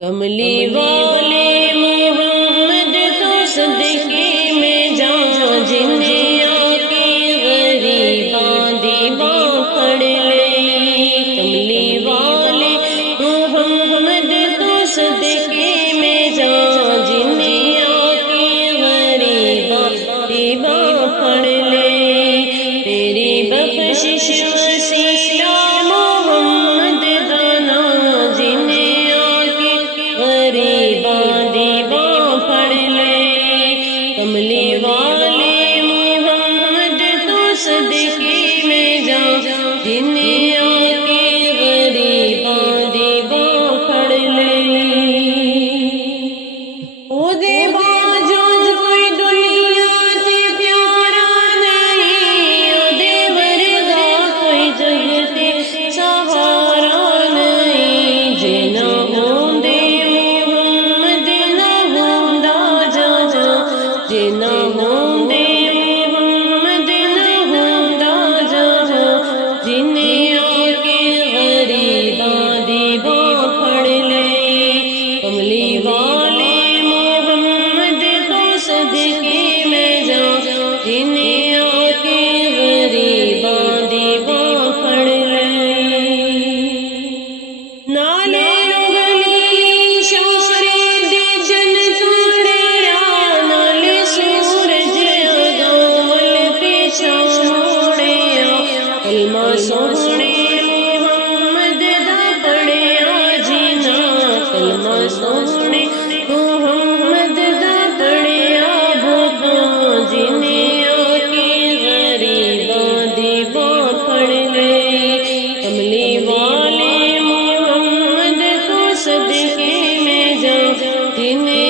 کملی والے محمد تو صدقے میں جان جنہیں آکے غریباں دیواں پڑھ لے کملی والے محمد تو صدقے میں جان جنہیں آکے غریباں دیواں پڑھ لے تیری بخشش وسیلہ محمد دانا جنہیں آکے غریباں دیواں پڑھ لے کملی والے محمد تو صدقے میں جان جنہیں آکے غریباں دیواں پڑھ لے او دے باجوں کوئی دنیا تے پیارا نہیں او دے ورگا کوئی جگ تے سہارا نہیں جنا ہوندے محمد نہ ہوندا جہاں جنا ہوندے محمد نہ ہوندا جہاں جنہیں آکے غریباں دیواں پڑھ لے کملی والے محمد تو صدقے میں جان جنہیں آکے غریباں دیواں پڑھ لے نالے گلی شورے دے جن توڑیا نالے سورج اگول پیچھا موڑیا کلمہ سونے محمد دا پڑھیا جینا کلمہ سونے محمد دا پڑھیا بھوکاں جنہیں آکے غریباں دیواں پڑھ لے کملی والے محمد تو صدقے میں جان جنہیں